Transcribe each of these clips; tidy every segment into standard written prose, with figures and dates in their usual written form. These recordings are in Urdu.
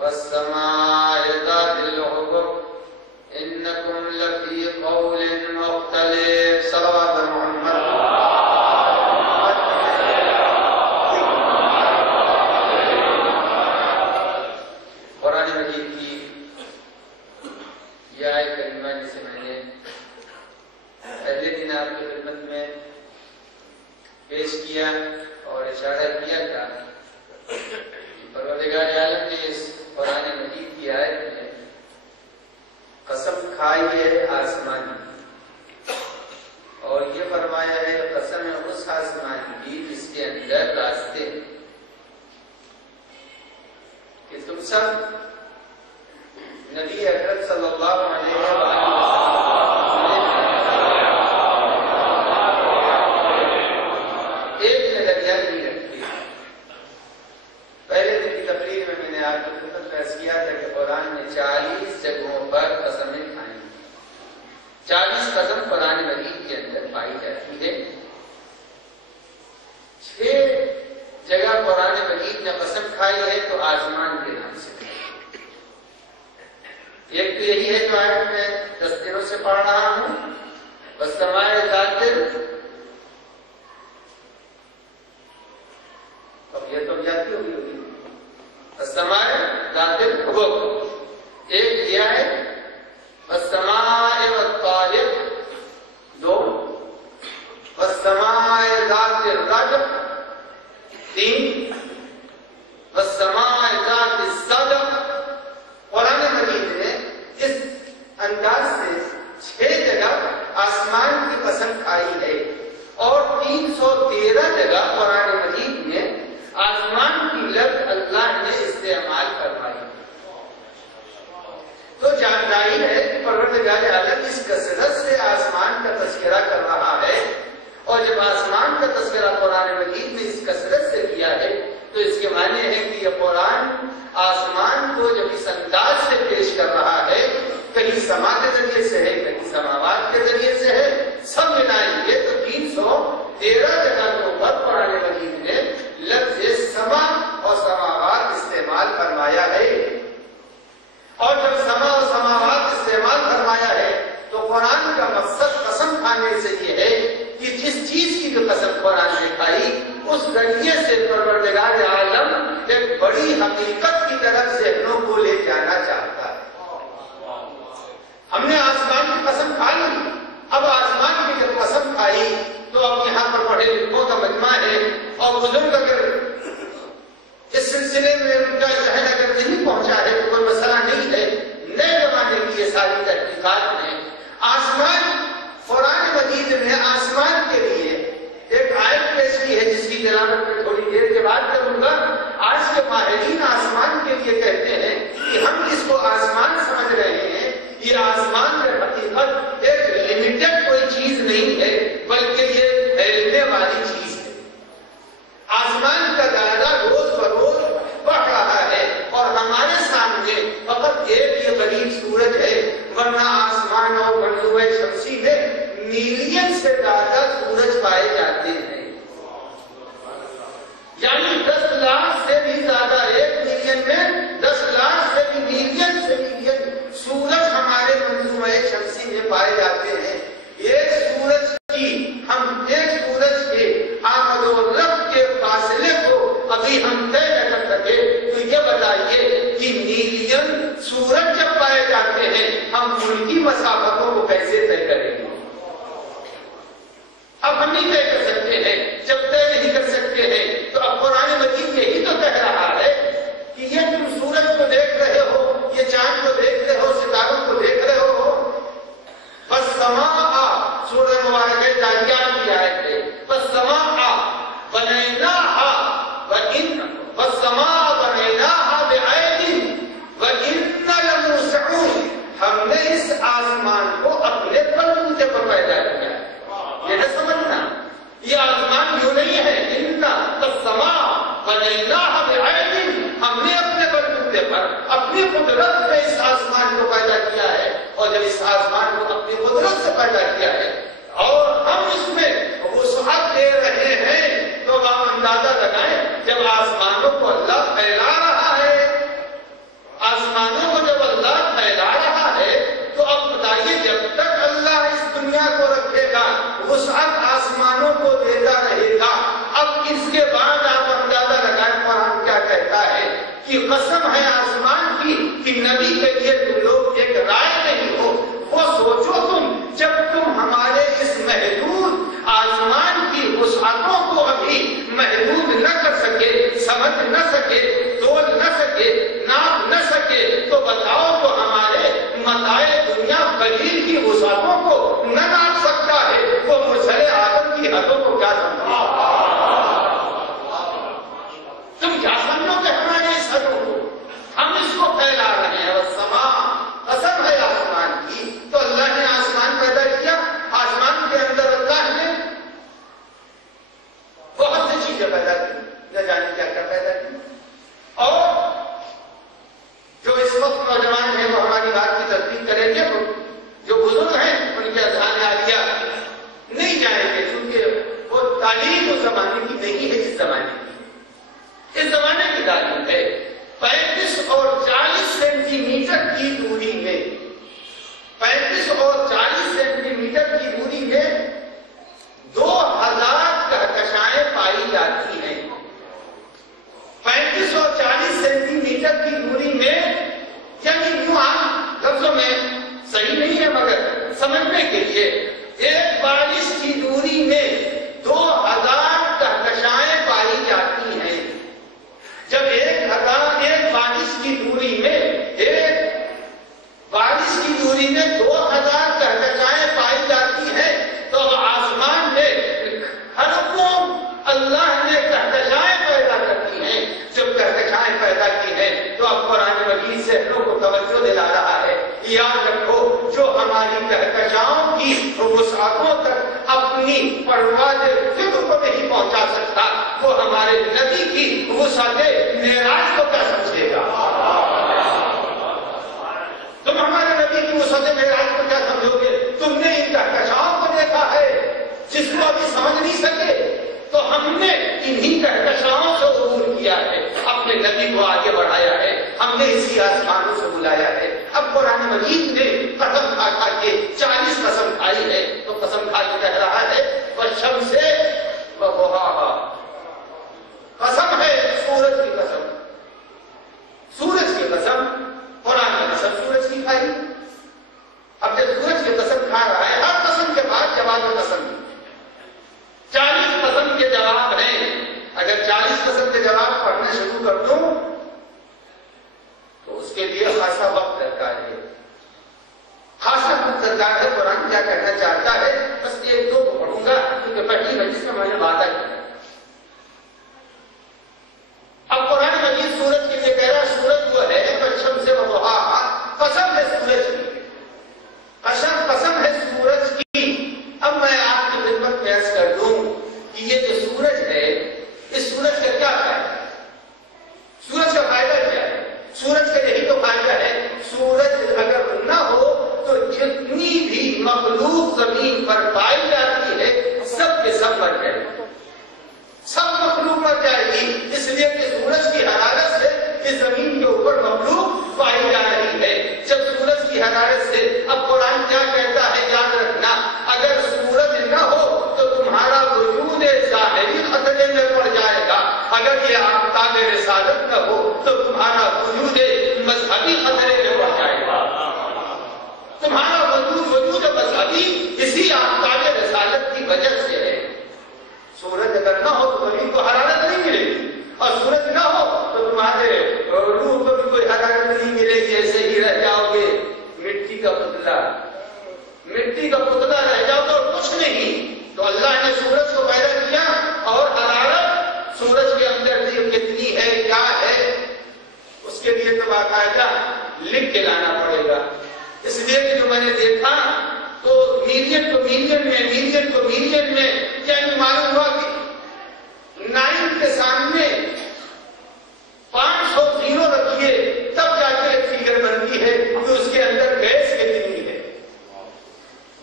والسماء ذات الحبك إنكم لفي قول مختلف صلوات محمد. قرآن مجید کی یہ آیت کریمہ جسے میں نے پہلے دن آپ کی خدمت میں پیش کیا اور اشارہ کیا تھا، پروردگار عالم نے اس قرآن مجید کی آیت میں قسم کھائی ہے آسمان کی، اور یہ فرمایا ہے قسم ہے اس آسمان کی جس کے اندر راستے ہیں، کہ تم سب نبی اکرم صلی اللہ علیہ وسلم ایک نظریہ نہیں رکھتے. پہلے دن کی تقریر میں نے آپ کو خدمت پیش کیا تھا کہ قرآن نے 40 جگہوں پر قسمیں کھائی، 40 قسم قرآن مجید کے اندر پائی جاتی ہے. 6 جگہ قرآن مجید نے قسم کھائی ہے تو آسمان کے نام سے. ایک تو یہی ہے جو آیت میں 10 دنوں سے پڑھ رہا ہوں، والسماء ذات الحبک. اب یہ تو جاتی ہوگی والسماء ذات الحبک. ایک کیا ہے والسماء والطارق، 2 والسماء ذات الرجع، 3 والسماء ذات الصدع. قرآن مجید نے اس انداز سے 6 جگہ آسمان کی قسم کھائی ہے، اور 313 جگہ قرآن مجید میں آسمان کی لفظ اللہ نے استعمال فرمائی. تو جانکاری ہے کہ پروردگار عالم اس کثرت سے آسمان کا تذکرہ کر رہا ہے، اور جب آسمان کا تذکرہ قرآن مجید میں اس کثرت سے کیا ہے تو اس کے معنی ہے کہ یہ قرآن آسمان کو جب اس انداز سے پیش کر رہا ہے، کہیں سما کے ذریعے سے ہے، کہیں سماوات کے ذریعے سے ہے، سب ملائیں گے تو 313 جگہ کے اوپر قرآن مجید نے لفظ سما اور سماوات استعمال فرمایا ہے. اور جب سما اور سماوات استعمال فرمایا ہے تو قرآن کا مقصد قسم کھانے سے یہ ہے کہ جس چیز کی جو قسم قرآن نے کھائی اس ذریعے سے پروردگار عالم ایک بڑی حقیقت کی طرف ذہنوں کو لے جانا چاہتا ہے. ہم نے آسمان کی قسم کھا لی، اب آسمان کی جب قسم کھائی تو اب یہاں پر پڑھے لکھوں کا مجمع ہے، اور بزرگ اگر اس سلسلے میں ان کا ذہن اگر نہیں پہنچا ہے تو کوئی مسئلہ نہیں ہے. نئے زمانے کی یہ ساری تحقیقات میں آسمان، قرآن مجید نے آسمان کے لیے ایک آیت پیش کی ہے جس کی تلاوت میں تھوڑی دیر کے بعد کروں گا. آج کے ماہرین آسمان کے لیے کہتے ہیں کہ ہم اس کو آسمان سمجھ رہے ہیں، یہ آسمان میں حقیقت ایک لمیٹڈ کوئی چیز نہیں ہے بلکہ یہ پھیلنے والی چیز ہے. آسمان کا دائرہ روز بروز بڑھ رہا ہے، اور ہمارے سامنے فقط ایک یہ غریب سورج ہے، ورنہ آسمان اور منظومہ شمسی میں ملین سے زیادہ سورج پائے جاتے ہیں. یعنی 10 لاکھ سے بھی زیادہ، 1 ملین میں 10 لاکھ سے بھی ملین سے ملین سورج ہمارے منظومہ شمسی میں پائے جاتے ہیں. ایک سورج کے آمد و رفت کے فاصلے کو ابھی ہم طے نہ کر سکے تو یہ بتائیے کہ ملین سورج جب پائے جاتے ہیں ہم ان کی مسافتوں کو کیسے طے کریں گے؟ اب ہم نہیں طے کر سکتے ہیں. جب طے نہیں کر سکتے ہیں تو اب قرآن مجید یہی تو کہہ رہا ہے کہ یہ تم سورج کو دیکھ رہے ہو، یہ چاند کو دیکھ رہے ہو، ستاروں کو دیکھ رہے ہو. والسماء، سورہ مبارکہ داریات کی آیت ہے، والسماء بنیناہا والسماء بنیناہا بعید وإنا لموسعون. ہم نے اس آسمان کو اپنے بلبوتے پر پیدا کیا. یہ ہے سمجھنا، یہ آسمان یوں نہیں ہے. انا السماء بنیناہا بعید، ہم نے اپنے بلبوتے پر اپنی قدرت سے اس آسمان کو پیدا کیا ہے. اور جب اس آسمان کو اپنی قدرت سے پیدا کیا ہے اور ہم اس میں وسعت دے رہے ہیں تو آپ اندازہ لگائیں جب آسمانوں کو اللہ پھیلا رہا ہے کہ نبی کے لیے تم لوگ ایک رائے نہیں ہو، وہ سوچو تم جب تم ہمارے اس محدود آسمان کی وسعتوں کو ابھی محدود نہ کر سکے، سمجھ نہ سکے، تول نہ سکے، ناپ نہ سکے، تو بتاؤ تو ہمارے متاع دنیا قلیل کی وسعتوں کو نہ ناپ سکتا ہے، وہ مرسل آدم کی حدوں کو کیا سمجھو؟ تم کیا سمجھو کہ ہمارے اس حدوں کو ہم اس کو پھیلا رہے ہیں؟ والسماء، قسم ہے آسمان کی، تو اللہ نے آسمان پیدا کیا، آسمان کے اندر اللہ نے بہت سی چیزیں پیدا کی، نہ جانے کیا کیا پیدا کی، اور جو اس وقت نوجوان ہیں وہ ہماری بات کی تصدیق کریں گے، جو بزرگ ہیں ان کے اذہان عالیہ نہیں جائیں گے، کیونکہ وہ تعلیم اس زمانے کی نہیں ہے، اس زمانے کی، اس زمانے کی تعلیم ہے 35 اور 40 سینٹی میٹر کی دوری میں، 35 اور 40 سینٹی میٹر کی دوری میں 2000 کہکشائیں پائی جاتی ہیں۔ 35 اور 40 سینٹی میٹر کی دوری میں، یعنی یوں عام لفظوں میں صحیح نہیں ہے مگر سمجھنے کے لیے، ایک بارش کی دوری میں 2000 کہکشائیں پائی جاتی ہیں۔ جب ایک بارش کی دوری میں، ایک بارش کی دوری میں 2000 کہکشائیں پائی جاتی ہیں، تو آسمان میں اربوں اللہ نے کہکشائیں پیدا کرتی ہیں۔ جب کہکشائیں پیدا کی ہیں تو اب قرآن مجید سے ہم لوگ کو توجہ دلا رہا ہے، یاد رکھو جو ہماری کہکشاؤں کی وسعتوں تک اپنی پرواز فکر کو نہیں پہنچا سکتا، وہ ہمارے نبی کی وسعت معراج کو کیا سمجھے گا؟ تم ہمارے نبی کی وسعت معراج کو کیا سمجھو گے؟ تم نے ان کہکشاؤں کو دیکھا ہے جس کو ابھی سمجھ نہیں سکے، تو ہم نے انہی کہکشاؤں سے عبور کیا ہے، اپنے نبی کو آگے بڑھایا ہے، ہم نے اسی آسمانوں سے بلایا ہے۔ اب قرآن مجید نے قسم کھا کھا کے 40 قسم کھائی ہے، تو قسم کھا کے کہہ رہا ہے والشمس وضحاها، قسم ہے سورج کی قسم، سورج کی قسم، قرآن نے قسم سورج کی کھائی۔ اب جب سورج کی قسم کھا رہا ہے، ہر قسم کے بعد جواب قسم، 40 قسم کے جواب ہیں۔ اگر 40 قسم کے جواب پڑھنے شروع کر دوں تو اس کے لیے خاصا وقت درکار ہے، خاصا وقت درکار ہے۔ قرآن کیا کہنا چاہتا ہے، بس ایک دو کو پڑھوں گا کیونکہ پہلی مجلس میں نے وعدہ کیا۔ اب قرآن مجید سورج کے لیے کہہ رہا ہے، سورج جو ہے والشمس وضحاها، قسم ہے سورج کی، قسم ہے سورج کی۔ اب میں آپ کی خدمت میں عرض کر دوں کہ یہ جو سورج ہے، اس سورج کا کیا فائدہ ہے؟ سورج کا فائدہ کیا ہے؟ سورج کا یہی تو فائدہ ہے، سورج اگر نہ ہو تو جتنی بھی مخلوق زمین پر پائی جاتی ہے سب کے سب مر جائے گی، سب مخلوق مر جائے گی، اس لیے کہ سورج کی حرارت سے اس زمین کے اوپر مخلوق پائی جا رہی ہے۔ جب سورج کی حرارت سے، اب قرآن کیا کہتا ہے یاد رکھنا، اگر سورج نہ ہو تو تمہارا وجود ظاہری خطرے میں پڑ جائے گا، اگر یہ آفتاب رسالت نہ ہو تو تمہارا وجود مذہبی خطرے میں پڑ جائے گا۔ تمہارا وجود مذہبی اسی آفتاب رسالت کی وجہ سے ہے۔ سورج اگر نہ ہو تو زمین کو حرارت نہیں ملے گی، اور سورج نہ ہو تو تمہارے روح کو بھی کوئی حرارت نہیں ملے گی، ایسے ہی رہ جاؤ گے مٹی کا پتلا، مٹی کا پتلا رہ جاؤ گے اور کچھ نہیں۔ تو اللہ نے سورج کو پیدا کیا، اور حرارت سورج کے اندر کتنی ہے، کیا ہے، اس کے لیے تو باقاعدہ لکھ کے لانا پڑے گا۔ اس لیے کہ جو میں نے دیکھا تو میلین کو میلین میں، میلین کو میلین میں، یعنی معلوم ہوا کہ 9 کے سامنے 500 زیرو رکھیے تب جا کے ایک فگر بنتی ہے کہ اس کے اندر گیس کتنی ہے۔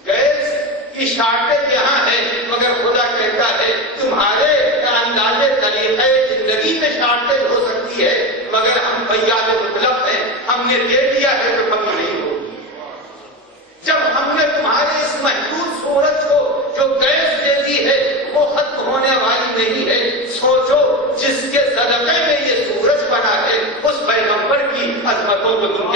گیس کی شارٹیج یہاں ہے، مگر خدا کہتا ہے تمہارے اندازے طریقے زندگی میں شارٹیج ہو سکتی ہے، مگر ہم فیاض مطلق ہیں، ہم نے دے دیا ہے تو کمی نہیں ہوگی۔ جب ہم نے تمہارے اس محدود سورج کو جو گیس دے دی ہے وہ ختم ہونے والی نہیں ہے، سوچو جس کے صدقے میں یہ سورج بنا ہے اس پیغمبر کی عظمتوں کو تم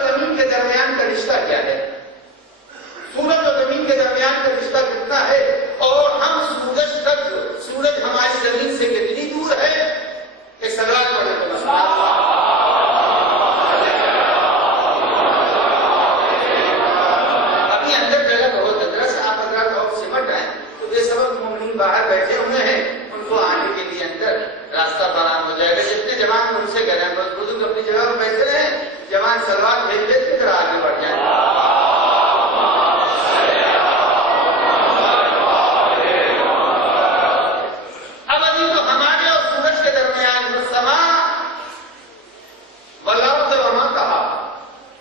اور زمین کے درمیان کا رشتہ کیا ہے؟ سورج اور زمین کے درمیان کا رشتہ کتنا ہے؟ اور ہم سورج تک، سورج ہماری زمین سے کتنی دور ہے؟ ایک سوال پڑھے تو ابھی اندر جگہ بہت ادرس آپ حضرات اور سمٹ رہے ہیں تو بے سبب مومنین باہر بیٹھے ہوئے ہیں، ان کو آنے کے لیے اندر راستہ فراہم ہو جائے گا۔ جتنے جوان ان سے کہہ رہے ہیں بس بزرگ اپنی جگہ پر بیٹھے رہے ہیں، جوان سلوات بھیج دے کے ذرا آگے بڑھ جائیں۔ اب ابھی تو ہمارے اور سورج کے درمیان سما والارض وما کہا،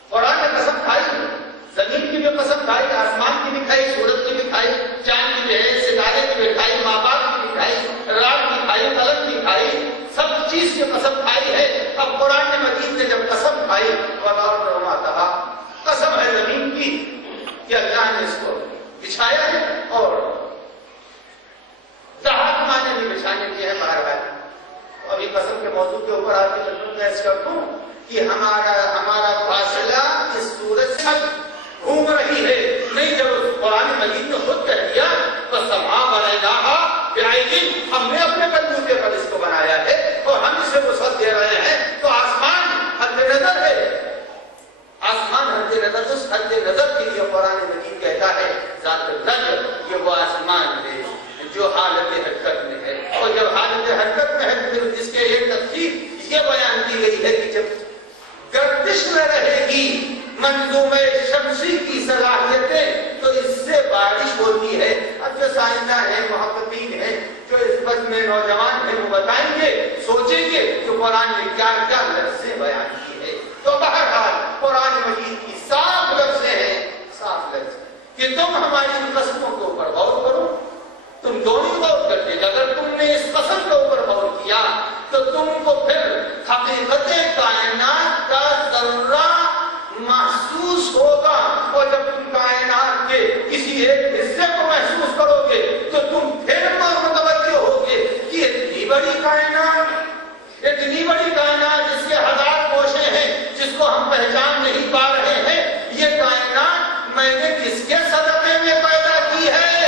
قرآن نے قسم کھائی، زمین کی بھی قسم کھائی، آسمان کی بھی کھائی، سورج کی بھی کھائی، چاند کی بھی ہے، ستارے کی بھی کھائی، ماں باپ کی بھی کھائی، رات کی کھائی، قلم کی کھائی، سب چیز کی قسم کھائی ہے۔ اب قرآن مجید نے جب قسم کھائی والارض وما کہا، قسم ہے زمین کی کہ اللہ نے اس کو بچھایا ہے اور دہات مانے بھی بچھانے کی ہے باہر باہر۔ ابھی قسم کے موضوع کے اوپر آپ کی خدمت میں عرض کرتا ہوں کہ ہمارا فاصلہ اس سورج سے گھوم رہی ہے نہیں، جب قرآن مجید نے خود کہہ دیا فَسَمَا بَنَيْنَاهَا بِأَيْدٍ، ہم نے اپنے بلبوتے پر اس کو بنایا ہے اور ہم اسے وسعت دے رہے ہیں، تو آسمان حد نظر ہے، آسمان حد نظر، اس حد نظر کے لیے قرآن مجید کہتا ہے ذات الرجل، یہ وہ آسمان ہے جو حالت حرکت میں ہے، اور جب حالت حرکت میں ہے تو جس کے ایک تفسیر یہ بیان کی گئی ہے کہ جب گردش میں رہے گی منظومہ شمسی کی صلاحیتیں تو اس سے بارش ہوتی ہے۔ اب جو سائنسداں ہیں، محققین ہیں، جو اس وقت میں نوجوان ہیں، وہ بتائیں گے، سوچیں گے کہ قرآن نے کیا کیا لفظیں بیان کی ہے۔ تو بہرحال قرآن مجید کی صاف لفظیں ہیں، صاف لفظ کہ تم ہماری ان قسموں کے اوپر غور کرو، تم دونوں غور کرتے ہیں۔ اگر تم نے اس قسم کے اوپر غور کیا تو تم کو پھر حقیقت کائنات کا ذرہ محسوس ہوگا، اور جب تم کائنات کے کسی ایک حصے کو محسوس کرو گے تو تم پھر متوجہ ہوگے کہ اتنی بڑی کائنات، اتنی بڑی کائنات جس کے ہزار کوشیں ہیں، جس کو ہم پہچان نہیں پا رہے ہیں، یہ کائنات میں نے کس کے صدقے میں پیدا کی ہے؟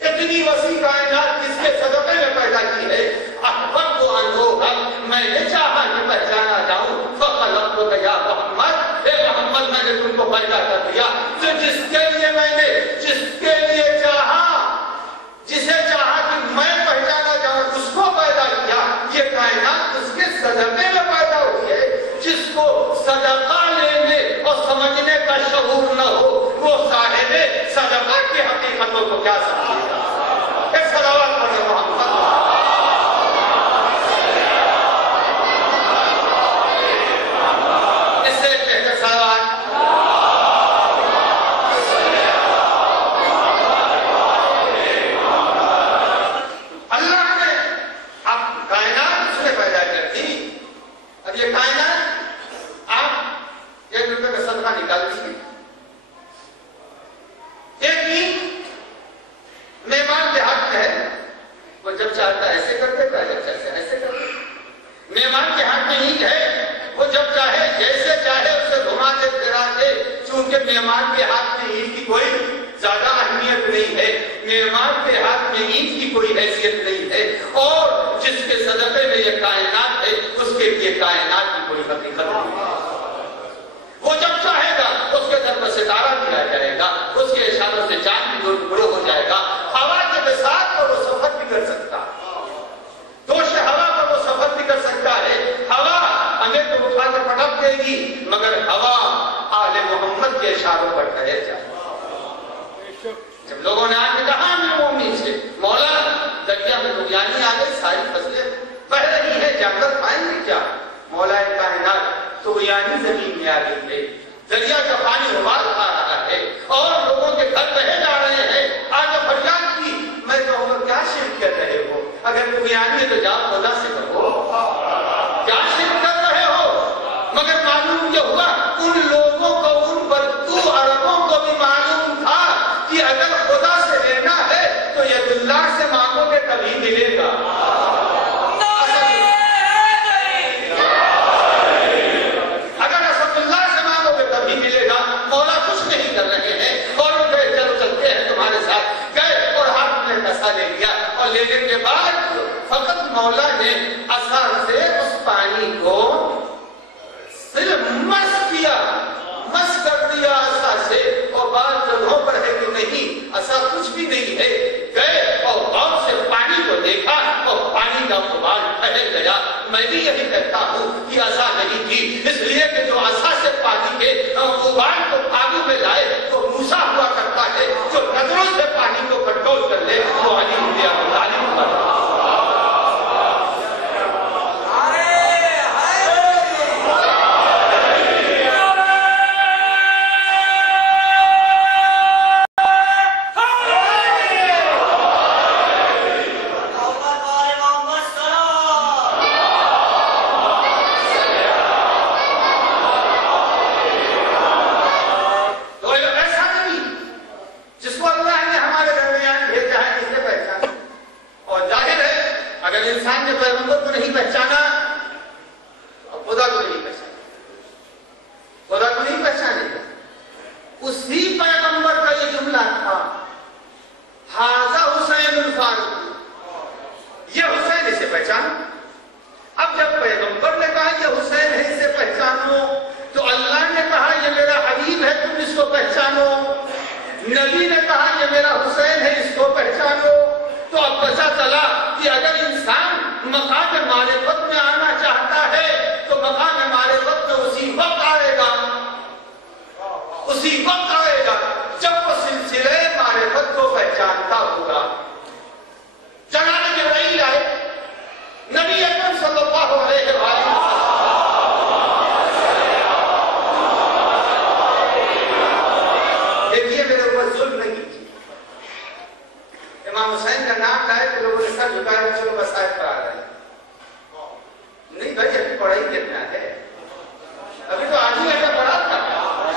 اتنی وسیع کائنات کس کے صدقے میں پیدا کی ہے؟ احببت ان میں نے چاہا کہ پہچانا جاؤں، فخلقتک یا محمد، اے محمد میں نے تم کو پیدا کر دیا، تو جس کے لیے چاہا، جسے چاہا کہ میں پہچانا جاؤں اس کو پیدا کیا۔ یہ کائنات اس کے صدقے میں پیدا ہوئی ہے۔ جس کو صدقہ لینے اور سمجھنے کا شعور نہ ہو وہ صاحب صدقہ کی حقیقتوں کو کیا سمجھے گا؟ ایک صلوات پڑھے محمد۔ اس سے کہتے صلوات۔ اللہ نے اب کائنات اس نے پیدا کر دی۔ اب یہ کائنات آپ 1 روپے کا صدقہ نکال دیجیے، ایک اینٹ مہمان کے ہاتھ میں ہے، وہ جب چاہتا ہے ایسے کر دیتا ہے، جب چاہتا ہے ایسے کر دیتا ہے۔ مہمان کے ہاتھ میں اینٹ ہے، وہ جب چاہے جیسے چاہے اسے گھما دے پھرا دے، چونکہ مہمان کے ہاتھ میں اینٹ کی کوئی زیادہ اہمیت نہیں ہے، مہمان کے ہاتھ میں اینٹ کی کوئی حیثیت نہیں ہے، اور جس کے صدقے میں یہ کائنات ہے اس کے لیے کائنات کی کوئی حقیقت نہیں ہے۔ وہ جب چاہے گا اس کے در پر ستارہ دیا جائے گا، اس کے اشاروں سے چاند بھی دو ٹکڑوں ہو جائے گا، ہوا کے بساط پر وہ سفر بھی کر سکتا، دوش ہوا پر وہ سفر بھی کر سکتا ہے۔ ہوا ہمیں تو اٹھا کر پٹک دے گی، مگر ہوا آل محمد کے اشاروں پر ٹھہر جائے۔ جب لوگوں نے آج کہا امیر مومنین سے مولا دریا میں طغیانی آ گئی، ساری فصلیں بہ رہی ہیں، جانور پائیں گے کیا؟ مولا کائنات طغیانی زمین میں آ گئی ہے، دریا کا پانی ابال کھا رہا ہے اور لوگوں کے گھر بہے جا رہے ہیں۔ آج فریاد کی، میں کہوں گا کیا شرک کر رہے ہو؟ اگر طغیانی ہے تو جاؤ خدا سے کہو کیا شرک کر رہے ہو؟ مگر معلوم یہ ہوا ان لوگوں کو، ان بردو عربوں کو بھی معلوم تھا کہ اگر خدا سے لینا ہے تو ید اللہ سے مانگو گے تبھی ملے گا۔ اگر لینے کے بعد فقط مولا نے عصا سے اس پانی کو صرف مس کیا، مس کر دیا عصا سے، اور بعض جگہوں پر ہے کہ نہیں عصا کچھ بھی نہیں ہے، گئے اور غور سے پانی کو دیکھا اور پانی کا غبار پھیل گیا۔ میں بھی یہی کہتا ہوں کہ عصا نہیں تھی، اس لیے کہ جو عصا سے پانی کے غبار کو قابو میں لائے تو موسیٰ ہوا کرتا ہے، جو نظروں سے پانی کو کنٹرول کر لے وہ علی بن ابی طالب ہوتا ہے۔ انسان نے پیغمبر کو نہیں پہچانا اور خدا کو نہیں پہچانا، خدا کو نہیں پہچانے گا۔ اسی پیغمبر کا یہ جملہ تھا، ھذا حسین الفاروق، یہ حسین، اسے پہچانو۔ اب جب پیغمبر نے کہا یہ حسین ہے اسے پہچانو، تو اللہ نے کہا یہ میرا حبیب ہے تم اس کو پہچانو، نبی نے کہا یہ میرا حسین ہے اس کو پہچانو۔ تو اب پتہ چلا کہ اگر انسان مقام معرفت میں آنا چاہتا ہے تو مقام معرفت میں اسی وقت آئے گا، اسی وقت آئے گا جب وہ سلسلے معرفت کو پہچانتا ہوگا۔ جناب جبرائیل آئے، نبی اکرم صلی اللہ علیہ وآلہ دیکھیے میرے اوپر ظلم نہیں کی، امام حسین کا نام لائے تو لوگوں نے سر جھکائے چلو مسائل پر آ رہے ہیں۔ نہیں بھائی ابھی پڑھائی کتنا ہے، ابھی تو آج ہی ایسا پڑھا تھا۔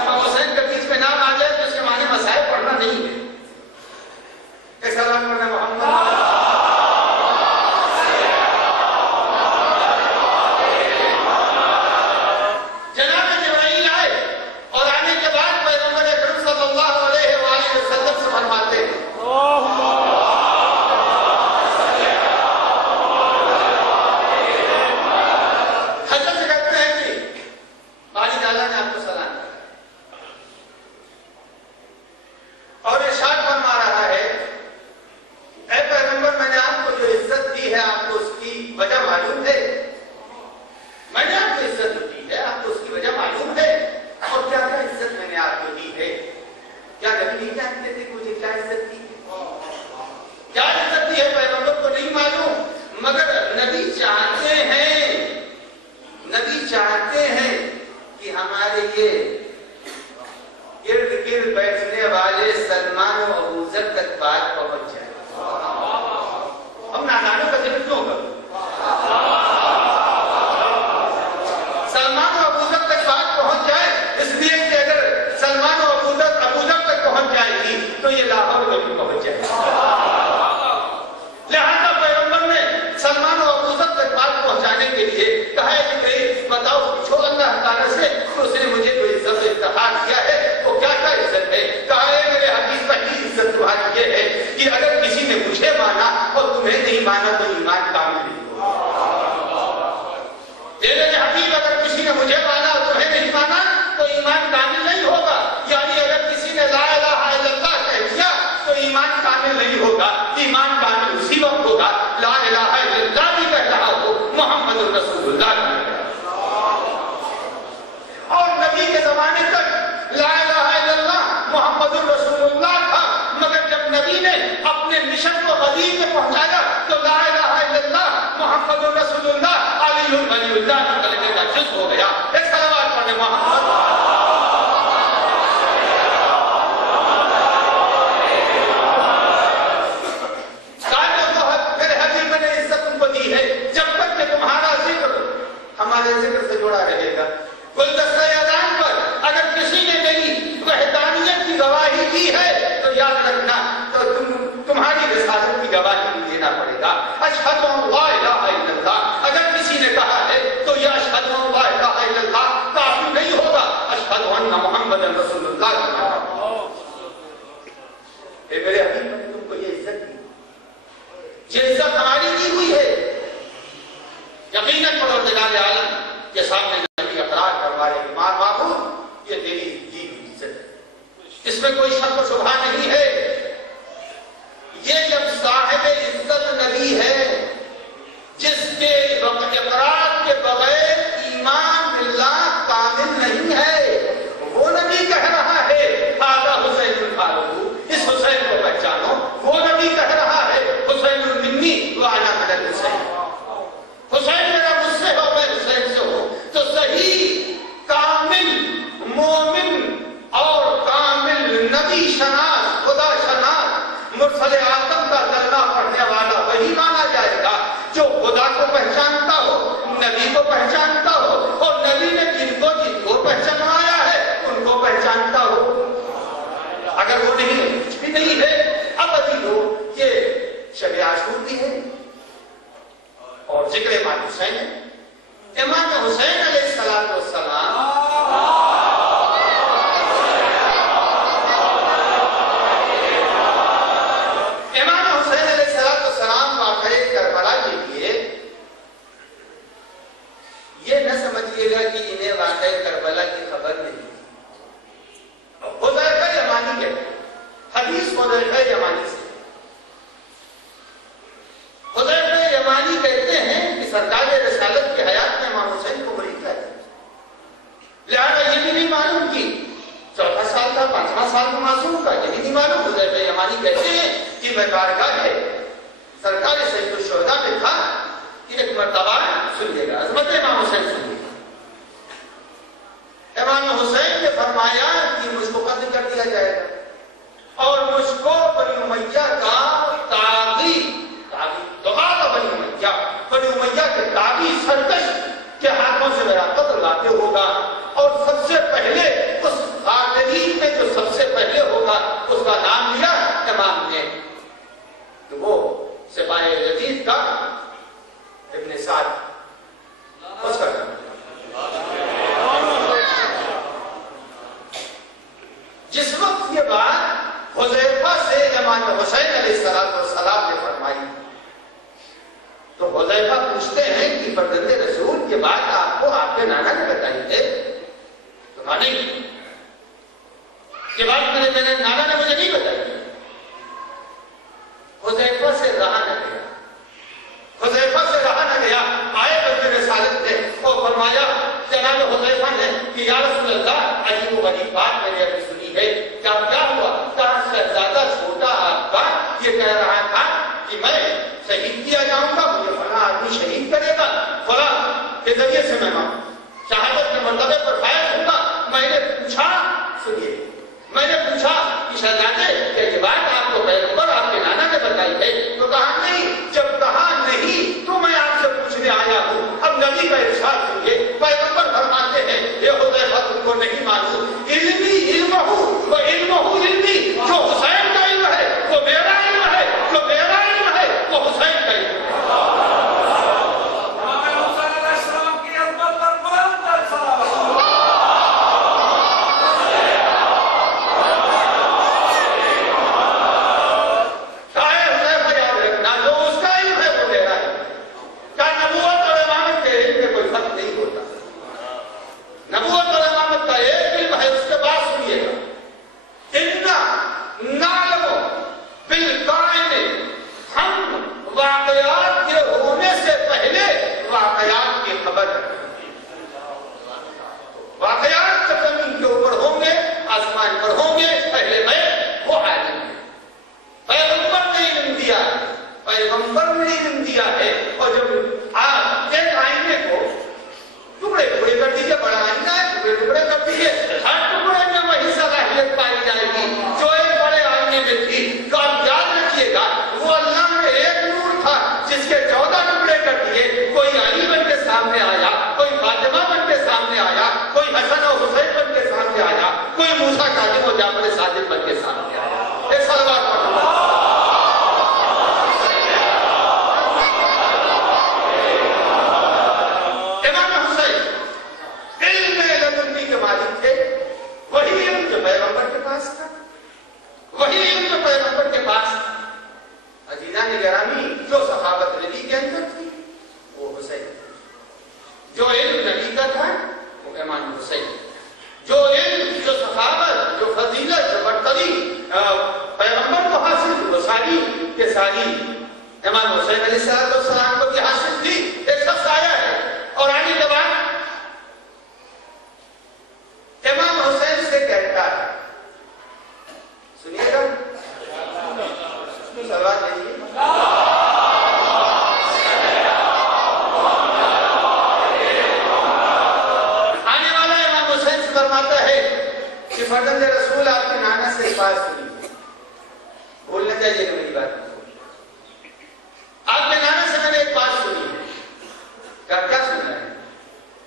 امام حسین کا بیچ میں نام آ جائے تو اس کے معنی مسائل پڑھنا نہیں ہے۔ ایک سلام پڑھنا محمد جناب جبرائیل آئے اور آنے کے بعد پیغمبر اکرم صلی اللہ علیہ وآلہ وسلم سے فرماتے ہیں یہ ماں معبود یہ تیری دی ہوئی عزت ہے، اس میں کوئی شک و شبہ نہیں ہے۔ یہ جب صاحب عزت نبی ہے جس کے اقرار کے بغیر ایمان باللہ کامل نہیں ہے، وہ نبی کہہ رہا ہے ہذا حسین الفاروق، اس حسین کو پہچانو، وہ نبی کہہ رہا ہے حسین منی وانا من الحسین، حسین میرا مجھ سے ہو میں حسین سے ہوں۔ تو صحیح کامل مومن اور کامل نبی شناس خدا شناس مرسل اعظم کا درجہ پڑھنے والا وہی مانا جائے گا جو خدا کو پہچانتا ہو، نبی کو پہچانتا ہو، اور نبی نے جن کو پہچانوایا ہے ان کو پہچانتا ہو۔ اگر وہ نہیں کچھ بھی نہیں ہے، اب ابھی لوگ یہ شب عاشور بھی ہے اور ذکر امام حسین ہے۔ امام حسین علیہ السلام واقعے کربلا کے لیے یہ نہ سمجھیے گا کہ انہیں واقعے کربلا کی خبر نہیں۔ حذیفہ یمانی کہتے ہیں، حدیث حذیفہ یمانی سے، حذیفہ یمانی کہتے ہیں کہ سرکار رسالت کی حیات میں امام حسین کو بری کیا ہے، لہذا یہ بھی نہیں معلوم کہ 14 سال کا 5واں سال کا معصوم کا، یہ بھی نہیں معلوم۔ حذیفہ یمانی کہتے ہیں کہ میں بارگاہ ہے سرکار سید الشہداء میں تھا کہ ایک مرتبہ سنیے گا عظمت امام حسین سنیے گا، امام حسین نے فرمایا کہ مجھ کو قتل کر دیا جائے گا اور مجھ کو بنی امیہ کا طاغی بنی امیہ کے طاغی سرکش کے ہاتھوں سے میرا قتل واقع ہوگا، اور سب سے پہلے اس قاتلین میں جو سب سے پہلے ہوگا اس کا نام لیا امام نے، تو وہ سپاہی یزید کا ابن سعد اس کا نام۔ جس وقت یہ بات حذیفہ سے امام حسین علیہ السلام نے فرمائی تو حذیفہ پوچھتے ہیں کہ فرزند رسول یہ بات آپ کو آپ کے نانا نے بتائی ہے؟ تو کہا نہیں، یہ بات میرے نانا نے مجھے نہیں بتائی۔ حذیفہ سے رہا نہ گیا، حذیفہ سے رہا نہ گیا، آئے رب رسالت نے اور فرمایا جناب حذیفہ نے کہ یا رسول اللہ عجیب و غریب بات میں نے ابھی سنی ہے، کیا ہوا؟ کہا شہزادہ چھوٹا آپ کا یہ کہہ رہا تھا کہ میں شہید کیا جاؤں گا، مجھے فلاں آدمی شہید کرے گا، فلاں کے ذریعے سے میں شہادت کے مرتبے پر فائز ہوں گا۔ میں نے پوچھا، سنیے، میں نے پوچھا کہ شہزادے کیا یہ بات آپ کو پیغمبر آپ کے نانا نے بتائی ہے؟ تو کہا نہیں۔ جب کہا نہیں تو میں آپ سے پوچھنے آیا ہوں۔ اب نبی کا ارشاد سنیے، پیغمبر فرماتے ہیں یہ حذیفہ تم کو نہیں معلوم، علمی علمہ و علمہ علمی، جو حسین کا علم ہے وہ میرا علم ہے، جو میرا علم ہے وہ حسین کا علم ہے۔ واقعات جب زمین کے اوپر ہوں گے، آسمان پر ہوں گے، پہلے میں وہ عالم ہے۔ پیغمبر نے علم دیا ہے، پیغمبر نے علم دیا ہے، اور جب آپ ایک آئینے کو ٹکڑے ٹکڑے کر دیجیے، بڑا آئینہ ہے، ٹکڑے ٹکڑے کر دیجیے، ہر ٹکڑے میں وہی صلاحیت پائی جائے گی جو ایک بڑے آئینے میں تھی۔ تو آپ یاد رکھیے گا وہ اللہ میں ایک نور تھا جس کے 14 ٹکڑے کر دیے، کوئی علی بن کے سامنے آیا، کوئی فاطمہ بن کے سامنے آیا، کوئی حسن اور حسین بن کے سامنے آیا، کوئی موسیٰ کاظم و جعفر صادق بن کے سامنے آیا۔ ایک صلوات پڑھو۔ امام حسین علم لدنی کے مالک تھے، وہی علم جو پیغمبر کے پاس تھا، وہی علم جو پیغمبر کے پاس تھا۔ عزیزان گرامی، جو صحابت نبی کے اندر تھی وہ حسین، جو علم نبی کا تھا وہ امام حسین۔ والی امام حسین علیہ السلام کو بھی حاصل تھی. ایک شخص آیا ہے اور آنے کے بعد امام حسین سے کہتا ہے, سنیے گا سوال لیجیے, آنے والا امام حسین سے فرماتا ہے کہ فرزند رسول آپ کے نانا سے بات سنی, بولنا چاہیے کہ میری بات آپ کے نانا سے میں نے ایک بات سنی ہے. کب کیا سنا ہے؟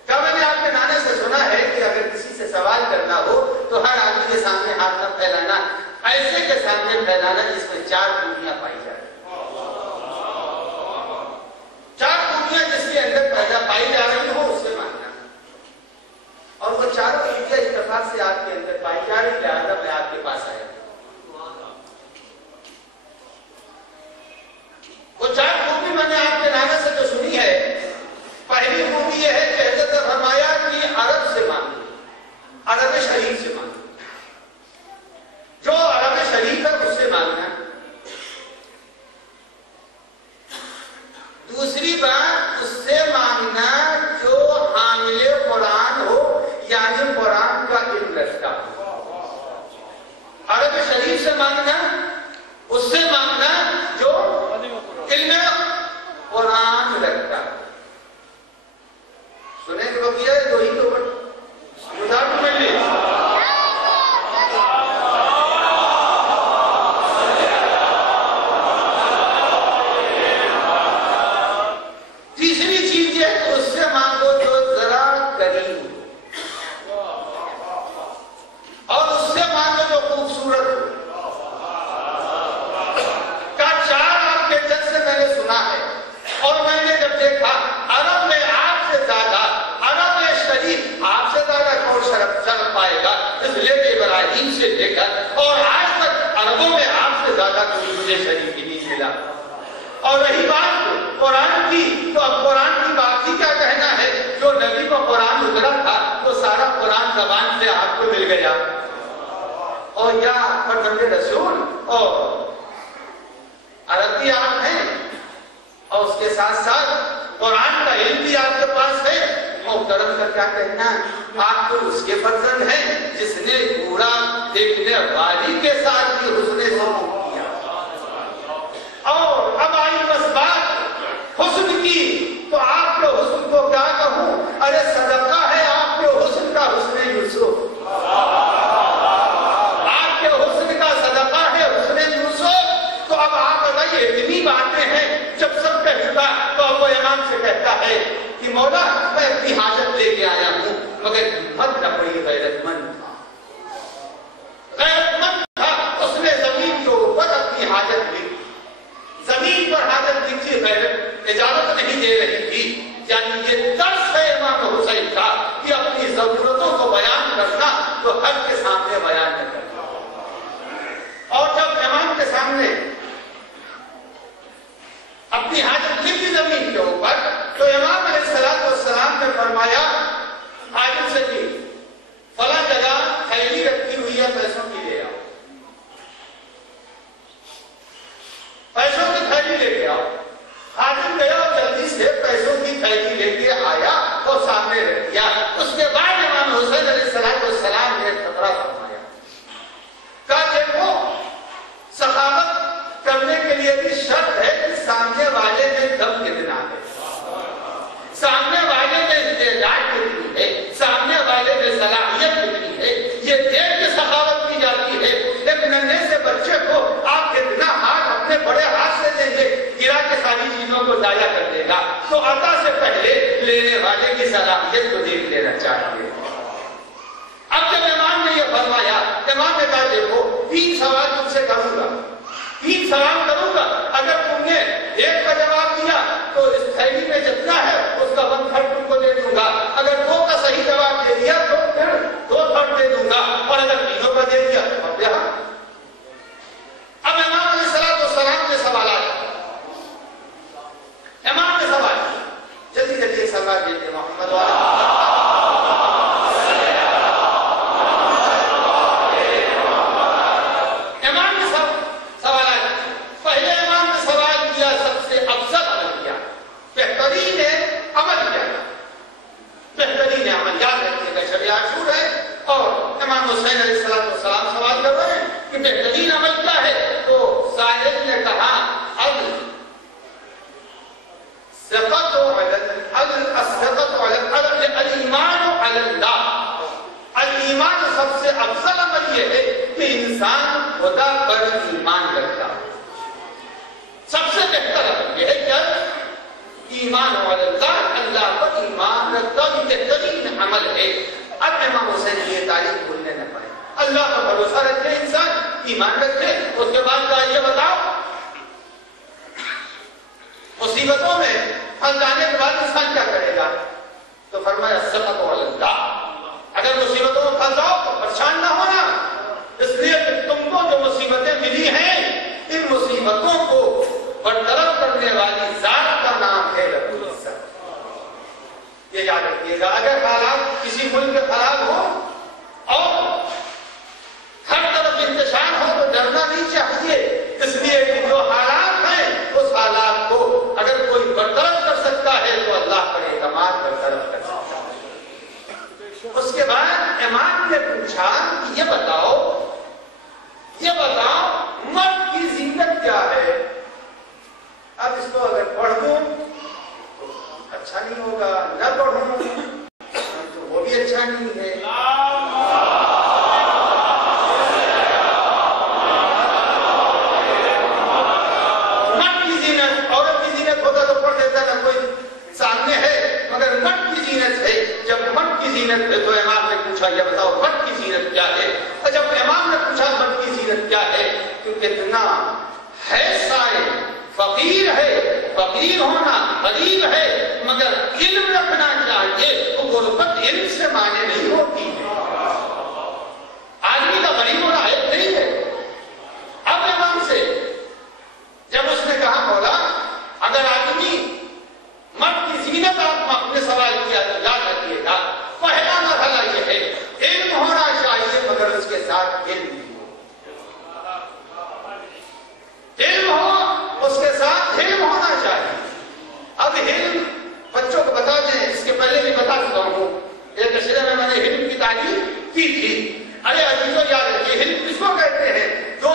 کب میں نے آپ کے نانے سے سنا ہے کہ اگر کسی سے سوال کرنا ہو تو ہر آدمی کے سامنے ہاتھ نہ پھیلانا, ایسے کے سامنے پھیلانا جس میں 4 خوبیاں پائی جائیں. 4 خوبیاں جس کے اندر پیدا پائی جا رہی ہو اس سے مانگنا, اور وہ 4 خوبیاں اتفاق سے آپ کے اندر پائی جا رہی, لہٰذا میں آپ کے پاس آیا. وہ 4 خوبی میں نے آپ کے نانا سے جو سنی ہے, پہلی خوبی یہ ہے کہ حضرت نے فرمایا کہ عرب سے مانگو, عرب شریف سے مانگو, جو عرب شریف ہے اس سے مانگنا. دوسری بات, اس سے مانگنا جو حامل قرآن ہو, یعنی قرآن کا علم رکھتا ہو. عرب شریف سے مانگنا, اس سے مانگنا جو علم قرآن رکھتا ہے. سنے کہ وہ کیا ہے, 2 ہی تو مدار میں لی. تیسری چیز یہ ہے کہ اس سے مانگو جو ذرا قریب ہو, اور اس سے مانگو جو خوبصورت ہو. کا 4 آپ کے جج سے میں نے سنا ہے, اور میں نے جب دیکھا عرب میں آپ سے زیادہ, عرب میں شریف آپ سے زیادہ کون شرف پائے گا, اس لیے کہ ابراہیم سے لے کر اور آج تک عربوں میں آپ سے زیادہ کوئی مجھے شریف ہی نہیں ملا. اور رہی بات قرآن کی, تو اب قرآن کی بات ہی کیا کہنا ہے, جو نبی کو قرآن اترا تھا وہ سارا قرآن زبان سے آپ کو مل گیا. اور یا فرزند رسول اور عربی آپ ہیں, اور اس کے ساتھ ساتھ قرآن کا علم بھی آپ کے پاس ہے. محترم کا کیا کہنا, آپ تو اس کے فرزند ہیں جس نے پورا دیکھنے والی کے ساتھ بھی حسن سلوک کیا. اور اب آئی بس بات حسن کی, تو آپ کے حسن کو کیا کہوں, ارے صدقہ ہے آپ کے حسن کا حسن یوسف. آپ کے حسن کا صدقہ ہے حسن یوسف. تو اب آپ بتائیے, اتنی باتیں ہیں, جب سب کہتا تو اب وہ امام سے کہتا ہے کہ مولا میں اپنی حاجت لے کے آیا ہوں, مگر ہمت نہ پڑی, غیرت مند تھا, غیرت مند تھا. اس نے زمین کے اوپر اپنی حاجت لکھی, زمین پر حاجت لکھی, غیرت اجازت نہیں دے رہی تھی. یعنی یہ درس ہے امام حسین کا کہ اپنی ضرورتوں کو بیان کرنا تو حق کے سامنے بیان نہ کرنا. اور جب امام کے سامنے اپنی حاجت لکھی زمین کے اوپر, تو امام علیہ السلام نے فرمایا حاجت سے بھی فلاں جگہ تھیلی رکھی ہوئی ہے, پیسوں کی لے آؤ, پیسوں کی تھیلی لے کے آؤ. حاجت گیا اور جلدی سے پیسوں کی تھیلی لے کے آیا اور سامنے رکھ دیا. اس کے بعد امام حسین علیہ السلام نے خطرہ فرمایا, کہا دیکھو سخاوت کرنے کے لیے بھی شرط ہے کہ سامنے والے میں دم کتنا ہے, سامنے والے میں استعداد کتنی ہے, سامنے والے میں صلاحیت کتنی ہے. یہ دیکھ کے سخاوت کی جاتی ہے. ایک ننھے سے بچے کو آپ کتنا ہاتھ اپنے بڑے ہاتھ سے دیں گے, گرا کے ساری چیزوں کو ضائع کر دے گا. تو عطا سے پہلے لینے والے کی صلاحیت کو دیکھ لینا چاہیے. اب جب امام نے یہ فرمایا, امام نے کہا دیکھو 3 سوال تم سے کروں گا, 3 سوال کروں گا, اگر تم نے ایک کا جواب دیا تو اس تھیلی میں جتنا ہے اس کا 1/3 تم کو دے دوں گا, اگر 2 کا صحیح جواب دے دیا تو پھر 2/3 دے دوں گا, اور اگر 3 کا دے دیا تو اب یہاں. اب امام علیہ السلام کے سوالات, امام نے سوال جلدی جلدی سوال دیتے محمد والا. امام نے سوالات, پہلے امام نے سوال بہترین عمل کیا ہے؟ تو سائل نے کہا الایمان سب سے افضل عمل یہ ہے کہ انسان خدا پر ایمان رکھتا ہے. سب سے بہتر عمل یہ ہے کہ ایمان اللہ، اللہ پر ایمان رکھتا یہ بہترین عمل ہے. اب امام حسین یہ تعریف بھولنے نہ پائے. اللہ پر بھروسہ رکھے انسان، ایمان رکھے. اس کے بعد کہا یہ بتاؤ مصیبتوں میں پھنس جانے کے بعد انسان کیا کرے گا؟ تو فرمایا سبق اللہ. اگر مصیبتوں میں پھنس جاؤ تو پریشان نہ ہونا، اس لیے کہ تم کو جو مصیبتیں ملی ہیں ان مصیبتوں کو برطرف کرنے والی ذات کا نام ہے رب العزت. یہ یاد رکھیے گا. اگر حالات کسی ملک کے خراب ہو اور ہر طرف انتشار ہو تو ڈرنا نہیں چاہیے، اس لیے کہ جو حالات ہیں اس حالات کو اگر کوئی برطرف کر سکتا ہے تو اللہ پر اعتماد برطرف کر سکتا ہے. اس کے بعد امام نے پوچھا کہ یہ بتاؤ مرد کی زینت کیا ہے؟ اب اس کو اگر پڑھ دوں تو اچھا نہیں ہوگا، نہ پڑھوں تو وہ بھی اچھا نہیں ہے. مرد کی زینت، عورت کی زینت ہوتا تو پڑھ دیتا نہ کوئی سامنے ہے، مگر مرد کی زینت ہے. جب مرد کی زینت ہے تو امام نے پوچھا یہ بتاؤ مرد کی زینت کیا ہے؟ اور جب امام نے پوچھا مرد کی زینت کیا ہے، کیونکہ اتنا ہے سائل، فقیر ہے، فقیر ہونا غریب ہے، مگر علم رکھنا چاہیے. وہ غربت علم سے معنی نہیں ہوتی ہے. آدمی کا غریب ہونا عیب نہیں ہے. اب امام سے جب اس نے کہا مولا اگر آدمی مرد کی زینت آپ نے سوال کیا تو یاد رکھیے گا پہلا مرحلہ یہ ہے علم ہونا چاہیے، مگر اس کے ساتھ علم بھی ہو. علم ہو اس کے ساتھ علم ہونا چاہیے. اب علم بچوں کو بتا دیں، اس کے پہلے بھی بتا چکا ہوں، ایک اشرے میں نے علم کی تعلیم کی تھی. ارے عزیزوں یاد رکھیے علم کس کو کہتے ہیں؟ جو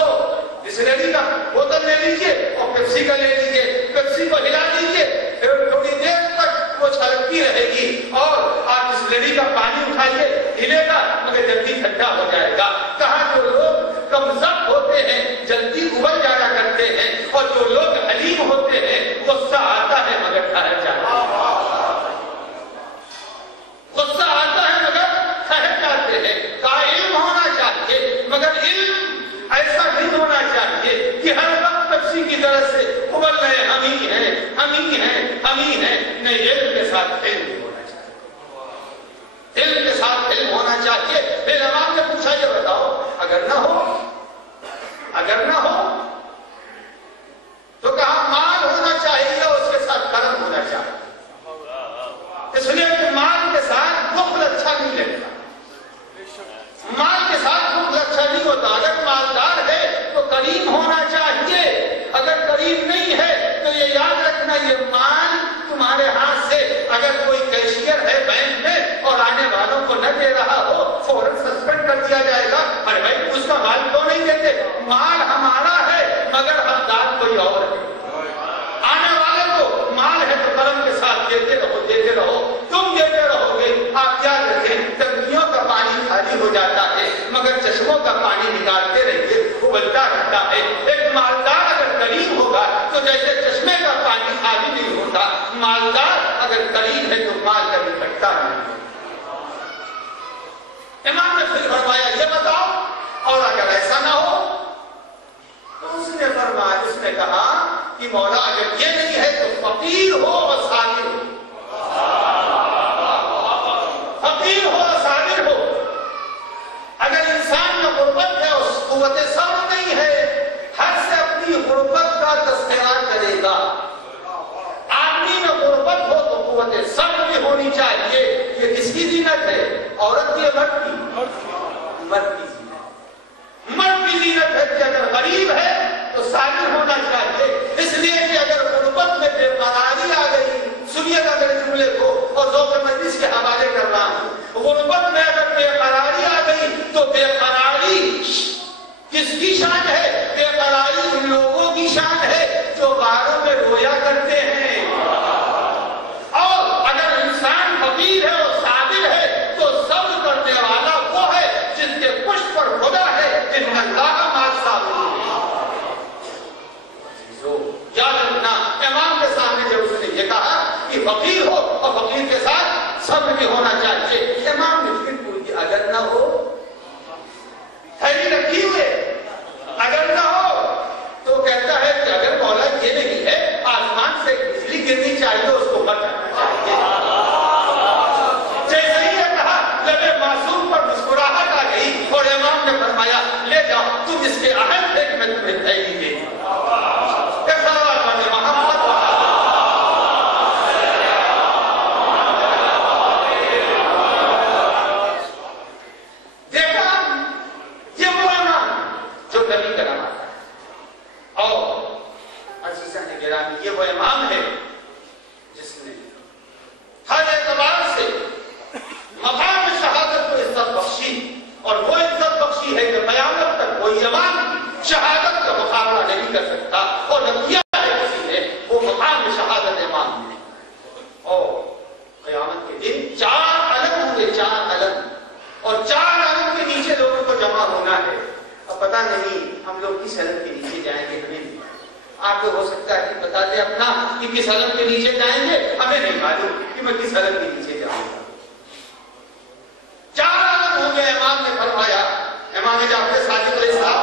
بسلری کا بوتل لے لیجیے اور پیپسی کا لے لیجیے، پیپسی کو ہلا دیجیے پھر تھوڑی دیر تک وہ چھلکتی رہے گی، اور آپ بسلری کا پانی اٹھائیے ہلے گا مگر جلدی ٹھنڈا ہو جائے گا. کہاں جو لوگ کمزور ہوتے ہیں جلدی ابل جایا کرتے ہیں، اور جو لوگ حلیم ہوتے ہیں غصہ آتا ہے مگر ٹھہر جاتا ہے. غصہ آتا ہے مگر ٹھہر جاتے ہیں. کہا علم ہونا چاہیے، مگر علم ایسا نہیں ہونا چاہیے کہ ہر وقت پیپسی کی طرح سے ابل رہے ہم ہی ہیں ہم ہی ہیں ہم ہی ہیں. نہیں، علم کے ساتھ علم ہونا چاہیے، علم کے ساتھ علم ہونا چاہیے. پھر امام نے پوچھا یہ بتاؤ اگر نہ ہو تو کہا مال ہونا چاہیے اور اس کے ساتھ کرم ہونا چاہیے. اس لیے کہ مال کے ساتھ بخل اچھا نہیں لگتا، مال کے ساتھ بخل اچھا نہیں ہوتا. اگر مالدار ہے تو کریم ہونا چاہیے، اگر کریم نہیں ہے تو یہ یاد رکھنا یہ مال تمہارے ہاتھ سے اگر کوئی کیشیئر ہے بینک میں اور آنے والوں کو نہ دے رہا ہو فوراً سسپینڈ کر دیا جائے گا. ارے بھائی اس کا مال کیوں نہیں دیتے؟ مال ہمارا ہے مگر حقدار کوئی اور ہے. آنے والے کو مال ہے تو کرم کے ساتھ دیتے رہو. تم دیتے رہو گے. آپ یاد رکھیں ٹنکیوں کا پانی خالی ہو جاتا ہے مگر چشموں کا پانی نکالتے رہیے ابلتا رہتا ہے. ایک مالدار اگر کریم ہوگا تو جیسے چشمے کا پانی خالی نہیں ہوتا، مالدار اگر کریم ہے تو مال کبھی گھٹتا نہیں. امام نے پھر فرمایا یہ بتاؤ اور اگر ایسا نہ ہو تو اس نے فرمایا، اس نے کہا کہ مولا اگر یہ نہیں ہے تو فقیر ہو اور صابر ہو. فقیر ہو اور صابر ہو. اگر انسان میں غربت ہے اور قوت صبر نہیں ہے، حد سے اپنی غربت کا تذکرہ کرے گا. آدمی میں غربت ہو تو قوت صبر بھی ہونی چاہیے. یہ کس کی زینت ہے؟ عورت کی یا مرد کی؟ مرد کی زینت. مرد کی زینت ہے کہ اگر غریب ہے تو صابر ہونا چاہیے. اس لیے کہ اگر غربت میں بے قراری آ گئی، سنیے گا میرے جملے کو اور ذوق مجلس کے حوالے کر رہا ہوں. غربت میں اگر بے قراری آ گئی تو بے قراری کس کس کی شان ہے؟ بے قراری ان لوگوں کی شان ہے جو غاروں میں رویا کرتے ہیں. اور اگر انسان فقیر ہے اور صابر ہے تو صبر کرنے والا وہ ہے جس کے پشت پر خدا ہے. ان اللہ مع الصابرین. یاد رکھنا امام کے سامنے جب اس نے یہ کہا کہ فقیر ہو اور فقیر کے ساتھ صبر بھی ہونا چاہیے. امام نے پھر پوچھی اگر نہ ہو تھیلی رکھی ہوئے اگر نہ ہو تو کہتا ہے کہ اگر مولا یہ نہیں ہے آسمان سے بجلی گرنی چاہیے اس کو مت کرنا چاہیے. جیسے ہی یہ کہا لبے معصوم پر مسکراہٹ آ گئی اور امام نے فرمایا لے جاؤ تم اس کے اہل تھے کہ میں تمہیں تھیلی دے دوں. یہ وہ امام ہے جس نے ہر اعتبار سے مقام شہادت کو عزت بخشی اور وہ عزت بخشی ہے کہ قیامت تک کوئی امام شہادت کا مقابلہ نہیں کر سکتا اور نہ کیا ہے کسی نے وہ مقام شہادت امام نے. اور قیامت کے دن 4 علم ہوں گے 4 علم اور 4 علم کے نیچے لوگوں کو جمع ہونا ہے. اب پتہ نہیں ہم لوگ کس علم کے نیچے جائیں گے ہمیں نہیں. آپ کو ہو سکتا ہے کہ بتا دیں اپنا کہ کس علم کے نیچے جائیں گے ہمیں نہیں معلوم کہ میں کس علم کے نیچے جاؤں گا. 4 علم ہوں گے امام نے فرمایا. امام جعفر صادق علیہ السلام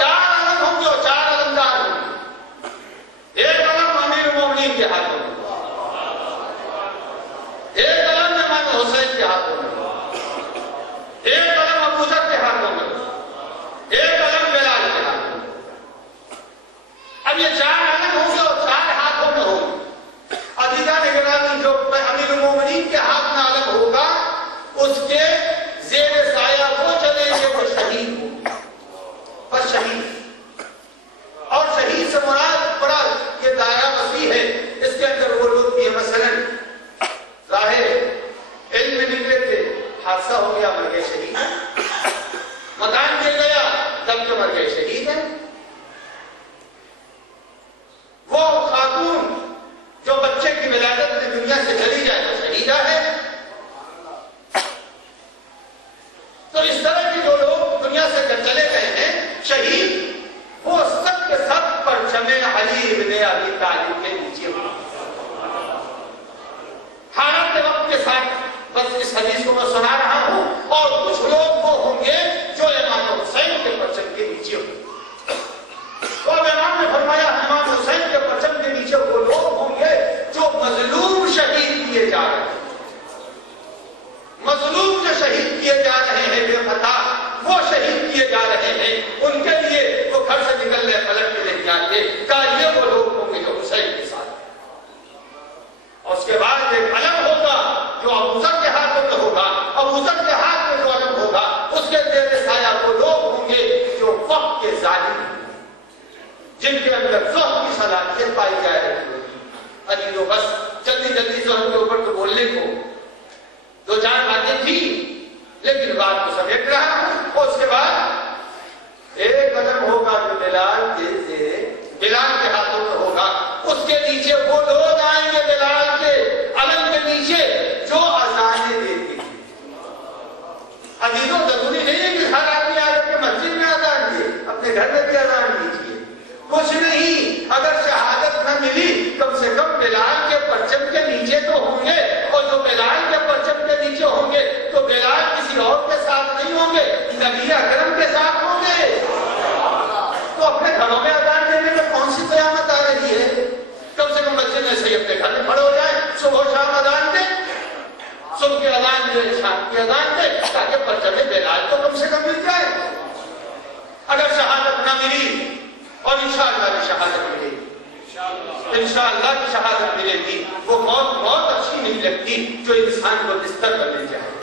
4 علم ہوں گے اور 4 علمدار ہوں گے. ایک علم امیر المومنین کے ہاتھوں میں, ایک علم امام حسین کے ہاتھوں میں, ایک علم ابو ذر کے ہاتھوں میں, ایک علم بلال کے ہاتھوں میں. اب یہ 4 علم ہوں گے اور 4 ہاتھوں میں ہوں گے. عزیزان گرامی جو امیر المومنین کے ہاتھ میں علم ہوگا اس کے زیر سایہ وہ چلیں گے وہ شہید ہوں گے. پر شہید اور شہید سے مراد یہ دائرہ وسیع ہے. اس کے اندر وہ لوگ بھی مثلا ظاہر علم میں نکلے تھے حادثہ ہو گیا مر گئے شہید ہیں. مکان گر گیا دب کے مر گئے شہید ہیں. وہ خاتون جو بچے کی ولادت میں دنیا سے چلی جائے تو شہیدہ ہے. تو اس طرح کے جو لوگ دنیا سے چلے گئے ہیں شہید وہ سب کے سب پرچم علی ابن ابی طالب کے نیچے ہوئے. حالات وقت کے ساتھ بس اس حدیث کو میں سنا رہا ہوں. اور کچھ لوگ وہ ہوں گے جو امام حسین کے پرچم کے نیچے ہوں گے. تو امام نے فرمایا امام حسین کے پرچم کے نیچے وہ لوگ ہوں گے جو مظلوم شہید کیے جا رہے ہیں. مظلوم جو شہید کیے جا رہے ہیں بے خطا وہ شہید کیے جا رہے ہیں. ان کے لیے وہ گھر سے نکلنے پلٹ کے نہیں آتے. یہ وہ لوگ ہوں گے جو حسین کے ساتھ. اور اس کے بعد ایک علم ہوگا جو ابو ذر کے ہاتھوں میں ہوگا. ابو ذر کے ہاتھ میں جو علم ہوگا اس کے زیر سایہ وہ لوگ ہوں گے جو وقت کے ظالم ہیں, جن کے اندر ذہن کی صلاحیت پائی جائے رہی ہوگی. عزیزو بس جلدی جلدی ذہن کے اوپر تو بولنے کو 2-4 باتیں تھی لیکن بات کو سمیٹ رہا ہوں. اور اس کے بعد ایک علم ہوگا جو بلال کے ہاتھوں میں ہوگا. اس کے نیچے وہ لوگ آئیں گے بلال کے علم کے نیچے جو اذانیں دیتے ہیں. عزیزوں ضروری نہیں ہے کہ ہر آدمی آ کے مسجد میں اذان دے, اپنے گھر میں بھی اذان دیجیے. کچھ نہیں, اگر شہادت نہ ملی کم سے کم بلال کے پرچم کے نیچے تو ہوں گے. اور جو بلال کے پرچم کے نیچے ہوں گے تو بلال کسی اور کے ساتھ نہیں ہوں گے, نبی اکرم کے ساتھ ہوں گے. تو اپنے گھروں میں اذان دینے میں کون سی قیامت آ رہی ہے؟ کم سے کم بچے میں سے اپنے گھر میں کھڑے ہو جائیں, صبح شام اذان دے, صبح کی اذان دے, شام کی اذان دے, تاکہ پرچم بلال تو کم سے کم مل جائے. اگر شہادت نہ ملی اور انشاءاللہ کی شہادت ملے گی, انشاءاللہ کی شہادت ملے گی. وہ موت بہت اچھی نہیں لگتی جو انسان کو بستر پر مل جائے.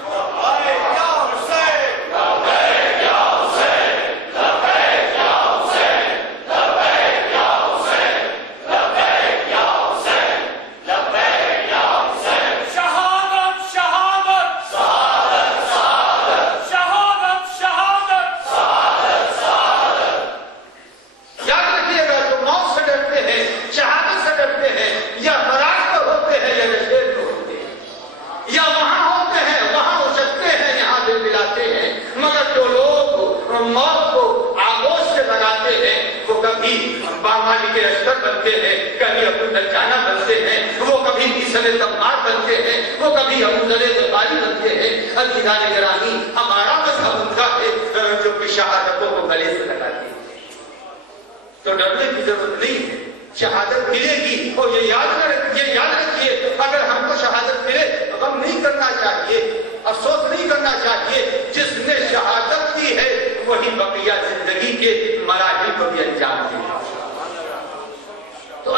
بنتے ہیں، کبھی ابو دجانہ بنتے ہیں، وہ کبھی عیسل تمار بنتے ہیں، وہ کبھی ابو ذر غفاری بنتے ہیں۔ عزیزان گرامی، ہمارا مذہب ان کا ہے جو کہ شہادتوں کو گلے سے لگاتے ہیں، تو ڈرنے کی ضرورت نہیں ہے، شہادت ملے گی۔ اور یہ یاد رکھیے اگر ہم کو شہادت ملے غم نہیں کرنا چاہیے، افسوس نہیں کرنا چاہیے، جس نے شہادت دی ہے وہی بقیہ زندگی کے مراحل کو بھی انجام دے۔ تو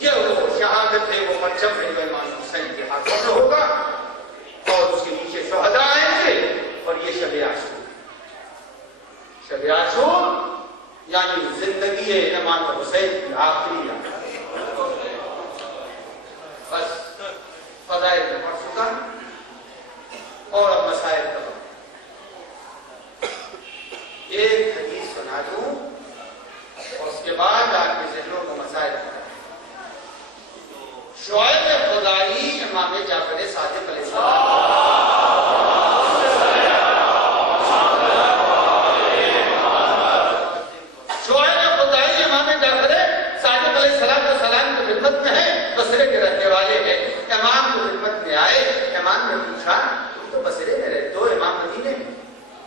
یہ وہ شہادت ہے، وہ پرچم ہے جو امام حسین کے ہاتھوں میں ہوگا اور اس کے نیچے شہداء آئیں گے۔ اور یہ شب عاشور، شب عاشور یعنی زندگی امام حسین کی آخری یاد۔ بس فضائل میں پڑھ چکا اور اب مسائل کا ایک حدیث سنا دوں اور اس کے بعد آپ کے ذہنوں کو مسائل بتا دیں۔ شعیب خدائی امام جعفر صادق علیہ السلام، بصرے کے رہنے والے ہیں، امام کی خدمت میں آئے۔ امام نے پوچھا تم تو بصرے میں رہتے ہو، امام مدینے میں،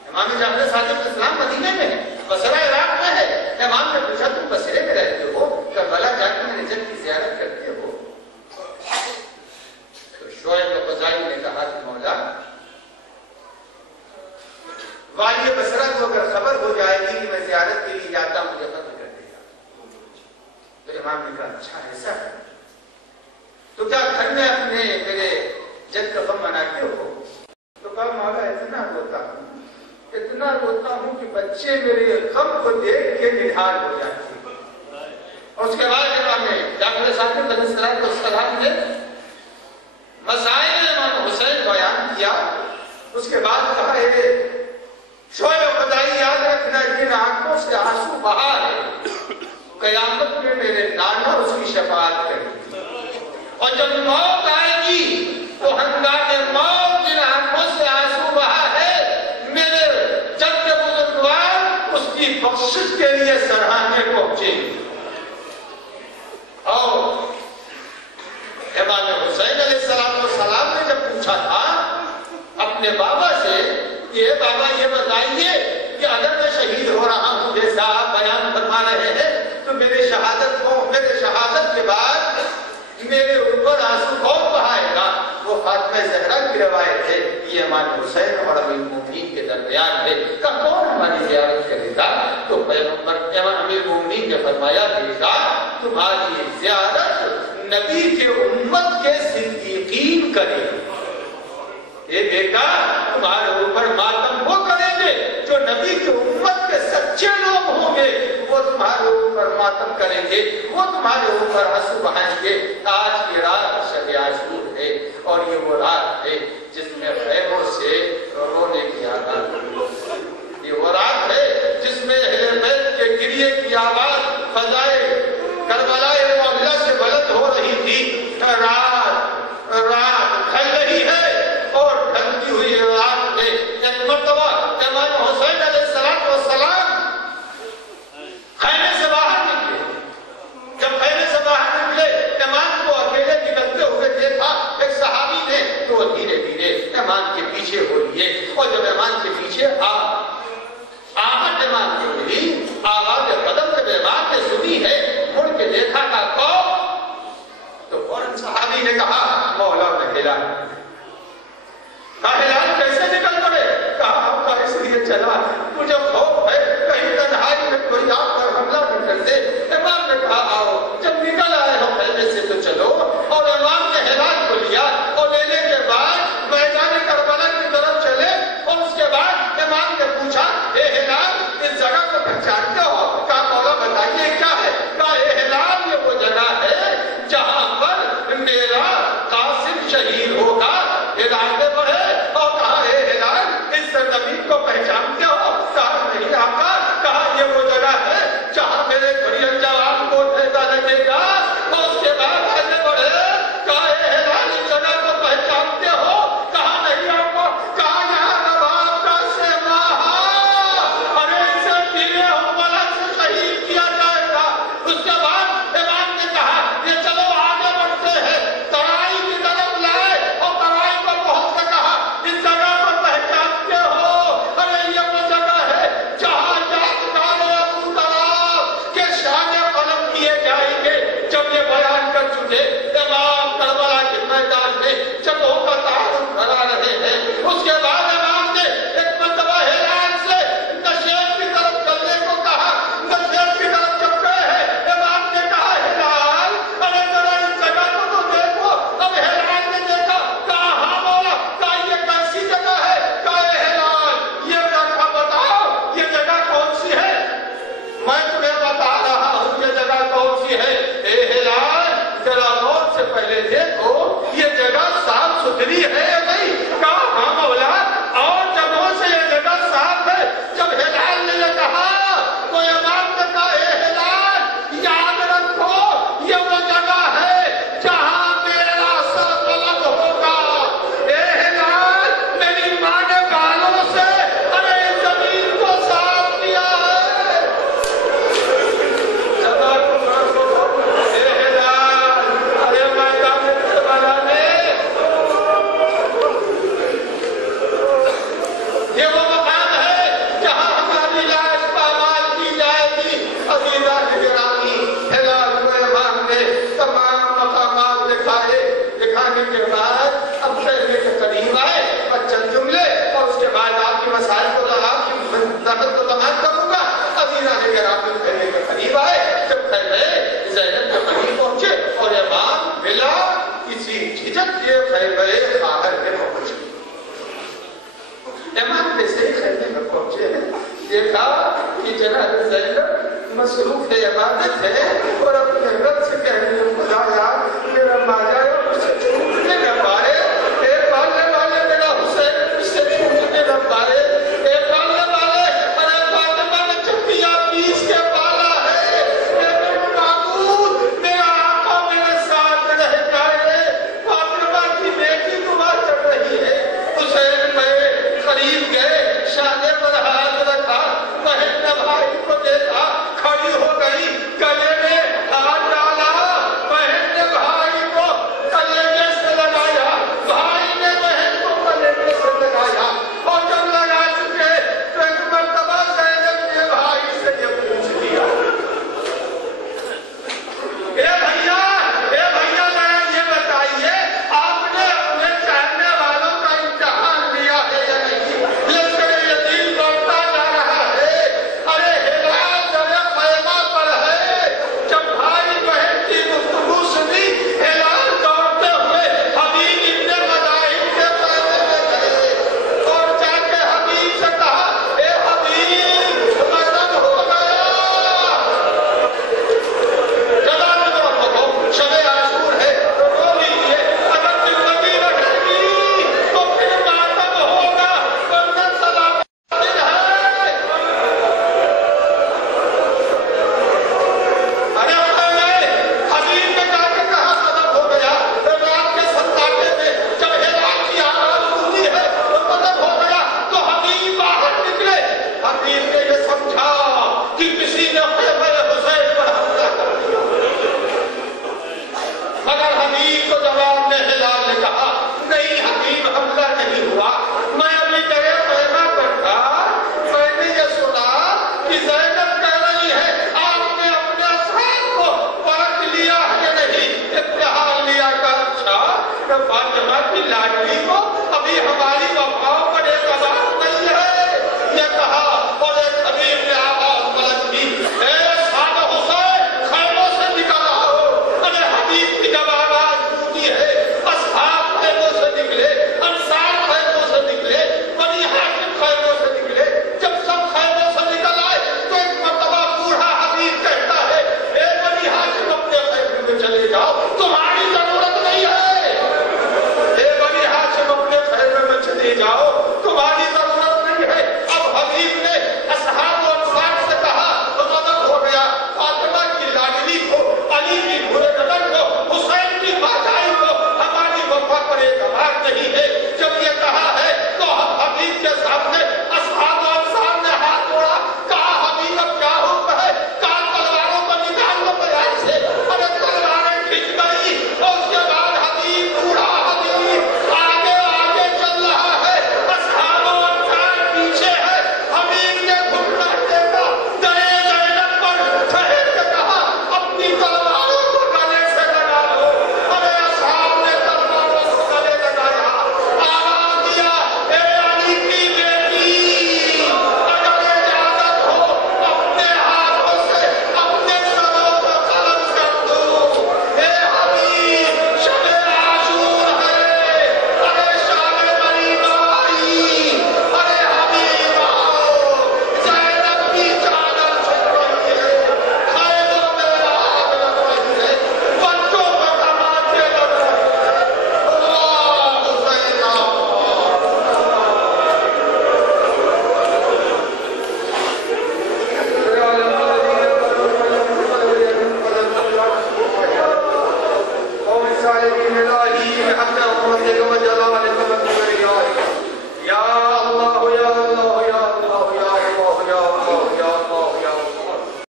امام جعفر صادق علیہ السلام مدینے میں ہے، بصرہ عراق میں ہے۔ امام نے پوچھا تم بصرے میں رہتے ہو، کربلا جا کے میرے جد کی زیارت کرتے ہو؟ تو شعیب خدائی نے کہا کہ مولا والی بصرہ کو اگر خبر ہو جائے گی کہ میں زیارت کے لیے جاتا ہوں مجھے قتل کر دے گا۔ تو امام نے کہا اچھا ایسا ہے تو کیا گھر میں اپنے میرے جد کا غم مناتے ہو؟ تو کہا مولا اتنا روتا ہوں کہ بچے میرے غم کو دیکھ کے نڈھال ہو جاتے ہیں۔ اور اس کے بعد امام جعفر صادق علیہ السلام نے مسائل امام حسین بیان کیا۔ اس کے بعد کہا شعیب خدائی یاد رکھنا جن آنکھوں سے آنسو بہا ہے قیامت میں میرے نانا اس کی شفاعت کریں گے، اور جب موت آئے گی تو ہنگامے موت جن آنکھوں سے آنسو بہا ہے میرے جد کے بزرگوار اس کی بخشش کے لیے سراہنے پہنچے گی۔ اور امام حسین علیہ السلام نے جب پوچھا تھا اپنے بابا سے کہ بابا یہ بتائیے کہ اگر میں شہید ہو رہا ہوں جیسا آپ بیان فرما رہے ہیں تو میرے شہادت کے بعد میرے اوپر آنسو کون بہائے گا؟ وہ فاطمہ زہرا کی روایت ہے، یہ امام حسین اور امیر المومنین کے درمیان ہے کہ کون ہماری زیارت کرے گا؟ تو پیغمبر امیر المومنین نے فرمایا بیٹا تمہاری زیارت نبی کے امت کے صدیقین کریں گے۔ اے بیٹا تمہارے اوپر ماتم وہ کریں گے جو نبی کی امت کے سچے لوگ ہوں گے، وہ تمہارے اوپر ماتم کریں گے، وہ تمہارے اوپر آنسو بہائیں گے۔ آج کی رات شب عاشور ہے اور یہ وہ رات ہے جس میں خیموں سے رونے کی آواز، یہ وہ رات ہے جس میں اہل بیت کے گریے کی آواز فضائے کربلا معاملہ سے بلند ہو رہی تھی۔ رات ڈھل رہی ہے اور ڈھلتی ہوئی رات میں ایک مرتبہ امام حسین علیہ السلام خیمے سے باہر نکلے۔ جب خیمے سے باہر نکلے امام کو اکیلے نکلتے ہوئے دیکھا ایک صحابی نے تو وہ دھیرے دھیرے امام کے پیچھے ہو لیے، اور جب امام کے پیچھے آہٹ امام کی ہوئی، آواز قدم جب امام نے سنی ہے، مڑ کے دیکھا کا کون تو فوراً صحابی نے کہا مولا میں ہلال کیسے نکل پڑے؟ کہا آپ کا اس لیے چلا مجھے خوف ہے کہیں تنہائی میں کوئی آپ پر حملہ نہ کر دے۔ امام نے کہا آؤ، جب نکل آئے ہو پہلے سے تو چلو، اور امام نے ہلال کو لیا اور لینے کے بعد میدان کربلا کی طرف چلے، اور اس کے بعد امام نے پوچھا اے ہلال اس جگہ کو پہچانتے ہو؟ کہا مولا بتائیے کیا ہے؟ کہا اے ہلال یہ وہ جگہ ہے جہاں پر میرا قاسم شہید ہوگا۔ ہلال نے پڑھے اور کہا اے ہلال اس زمین کو پہچانتے ہو؟ فرمانے کے بعد اب خیمے کے قریب آئے اور چند جملے اور اس کے بعد آپ کی مسائل کو آپ کی دعوت کو تمام کروں گا. امینہ نے اگر آپ خیمے کے قریب آئے, جب خیمے زینب کے قریب پہنچے اور امام بلا کسی جھجک کے خیمے باہر میں پہنچ گئے. امام جیسے ہی خیمے میں پہنچے دیکھا کہ جناب زینب مصروف عبادت ہے اور اپنے رب سے کہنے لگے خدایا میرا ماجا ہے اس سے چھوٹنے نہ پائے, اے پالنے والے میرا حسین اس سے چھوٹنے نہ پائے, اے پالنے والے ارے فاطمہ نے چپیا پیس کے پالا ہے, میرے معبود میرا آقا میرے ساتھ رہ جائے, فاطمہ کی بیٹی دعا کر رہی ہے. حسین میں قریب گئے, شانے پر ہاتھ رکھا, بہن نے بھائی کو دیکھا, کھڑی ہو گئی, گلے میں ہاتھ ڈالا, بہن نے بھائی کو کلیجے سے لگایا, بھائی نے بہن کو کلیجے سے لگایا, اور جب لگا چکے تو ایک مرتبہ زینب نے بھائی سے یہ پوچھ لیا, اے بھیا ذرا یہ بتائیے آپ نے اپنے چاہنے والوں کا امتحان لیا ہے یا نہیں؟ لشکر یتیم بڑھتا جا رہا ہے, ارے ہلال ذرا خیمہ پر ہے. جب بھائی بہن کی گفتگو سنی, ہلال دوڑتے ہوئے حبیب ابن مدائن کے خیمے میں گئے اور جا کے حبیب سے کہا, اے حبیب ختم ہو گیا, شب عاشور ہے تو رو لیجیے, اگر زندگی رہے گی تو پھر ماتم ہوگا, ورنہ سلامت دن ہے. ارے حبیب نے جا کے کہا ختم ہو گیا, رات کے سناٹے میں جب ہلال کی آواز گونجی ہے تو ختم ہو گیا. تو حبیب باہر نکلے, حبیب نے یہ سمجھا کہ کسی نے خیمہ حسین پر حملہ کر دیا, مگر حبیب کو جواب میں ہلال نے کہا, نہیں حبیب حملہ نہیں ہوا, میں ابھی تیرے خیمہ پر تھا, میں نے یہ سنا کہ زینب کہہ رہی ہے آپ نے اپنے اصحاب کو پرکھ لیا ہے یا نہیں, امتحان لیا کا. اچھا فاطمہ کی لاڈلی کو ابھی ہماری وفاؤں پر اعتبار نہیں ہے, یہ کہا